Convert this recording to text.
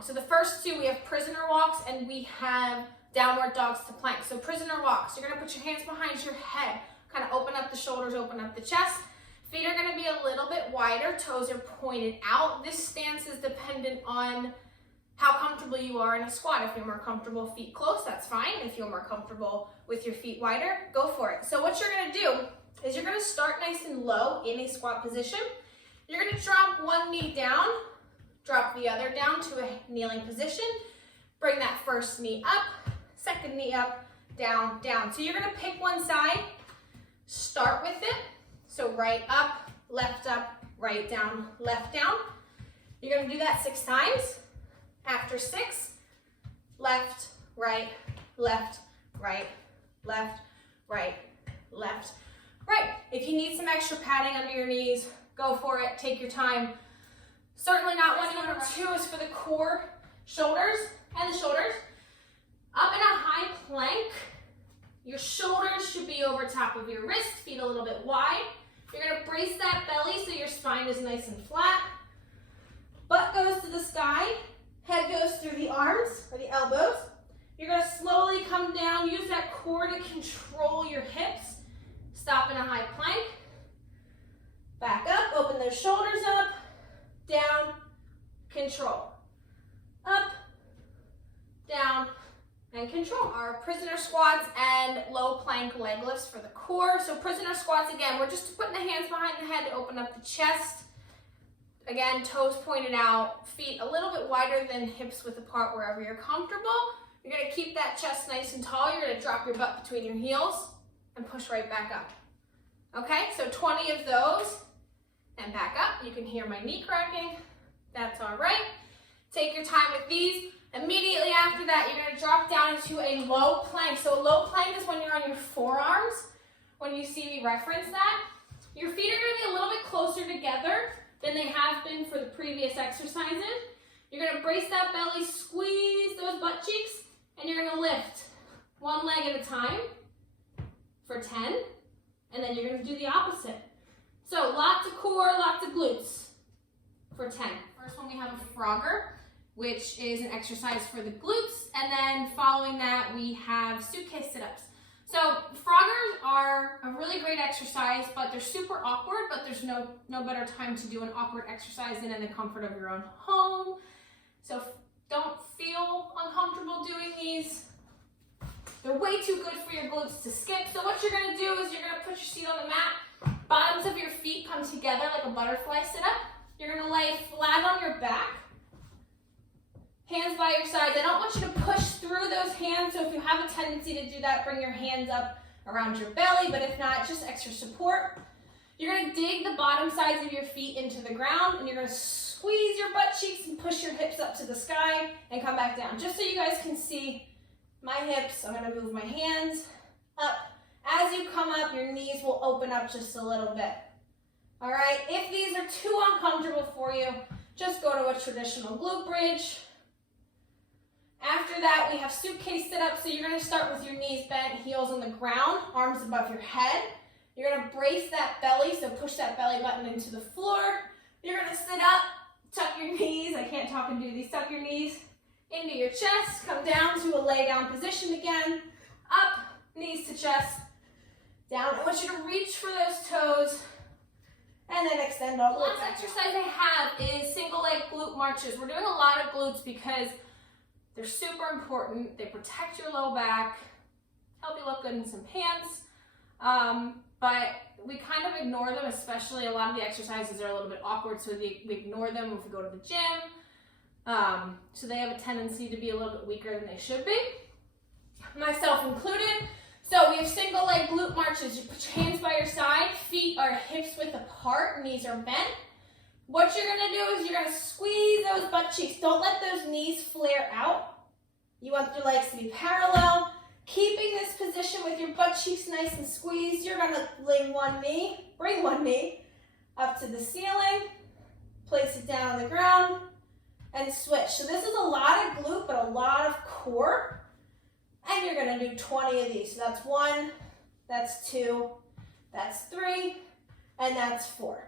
So the first two, we have prisoner walks and we have downward dogs to plank. So prisoner walks, you're gonna put your hands behind your head, kind of open up the shoulders, open up the chest. Feet are gonna be a little bit wider, toes are pointed out. This stance is dependent on how comfortable you are in a squat. If you're more comfortable feet close, that's fine. If you're more comfortable with your feet wider, go for it. So what you're gonna do is you're gonna start nice and low in a squat position. You're gonna drop one knee down, drop the other down to a kneeling position. Bring that first knee up, second knee up, down, down. So you're gonna pick one side, start with it. So right up, right down, left down. You're gonna do that 6 times. After 6, left, right, left, right, left, right, left, right. If you need some extra padding under your knees, go for it, take your time. Certainly not one. Number 2 is for the core, shoulders, and the shoulders. Up in a high plank, your shoulders should be over top of your wrist, feet a little bit wide. You're gonna brace that belly so your spine is nice and flat. Butt goes to the sky, head goes through the arms or the elbows. You're gonna slowly come down, use that core to control your hips. Stop in a high plank. Back up, open those shoulders up, down, control. Up, down, and control. Our prisoner squats and low plank leg lifts for the core. So prisoner squats, again, we're just putting the hands behind the head to open up the chest. Again, toes pointed out, feet a little bit wider than hips width apart wherever you're comfortable. You're gonna keep that chest nice and tall. You're gonna drop your butt between your heels and push right back up. Okay, so 20 of those and back up. You can hear my knee cracking. That's all right. Take your time with these. Immediately after that, you're gonna drop down into a low plank. So a low plank is when you're on your forearms. When you see me reference that, your feet are gonna be a little bit closer together than they have been for the previous exercises. You're gonna brace that belly, squeeze those butt cheeks, and you're gonna lift one leg at a time for 10, and then you're gonna do the opposite. So lots of core, lots of glutes for 10. First one, we have a Frogger, which is an exercise for the glutes, and then following that, we have Suitcase Sit Ups. So Froggers are a really great exercise, but they're super awkward, but there's no better time to do an awkward exercise than in the comfort of your own home. So don't feel uncomfortable doing these. They're way too good for your glutes to skip. So what you're gonna do is you're gonna put your seat on the mat, bottoms of your feet come together like a butterfly sit up. You're gonna lay flat on your back, hands by your sides. I don't want you to push through those hands, so if you have a tendency to do that, bring your hands up around your belly, but if not, just extra support. You're gonna dig the bottom sides of your feet into the ground, and you're gonna squeeze your butt cheeks and push your hips up to the sky and come back down. Just so you guys can see my hips, I'm gonna move my hands up. As you come up, your knees will open up just a little bit. All right, if these are too uncomfortable for you, just go to a traditional glute bridge. After that, we have Suitcase Sit Ups. So you're gonna start with your knees bent, heels on the ground, arms above your head. You're gonna brace that belly, so push that belly button into the floor. You're gonna sit up, tuck your knees. I can't talk and do these. Tuck your knees into your chest. Come down to a lay down position again. Up, knees to chest, down. I want you to reach for those toes and then extend all the way. The last exercise I have is single leg glute marches. We're doing a lot of glutes because they're super important. They protect your low back, help you look good in some pants, but we kind of ignore them, especially a lot of the exercises are a little bit awkward, so we ignore them if we go to the gym. So they have a tendency to be a little bit weaker than they should be, myself included. So we have single leg glute marches. You put your hands by your side, feet are hips width apart, knees are bent. What you're gonna do is you're gonna squeeze those butt cheeks. Don't let those knees flare out. You want your legs to be parallel. Keeping this position with your butt cheeks nice and squeezed, you're gonna bring one knee up to the ceiling, place it down on the ground, and switch. So this is a lot of glute, but a lot of core. And you're gonna do 20 of these. So that's 1, that's 2, that's 3, and that's 4.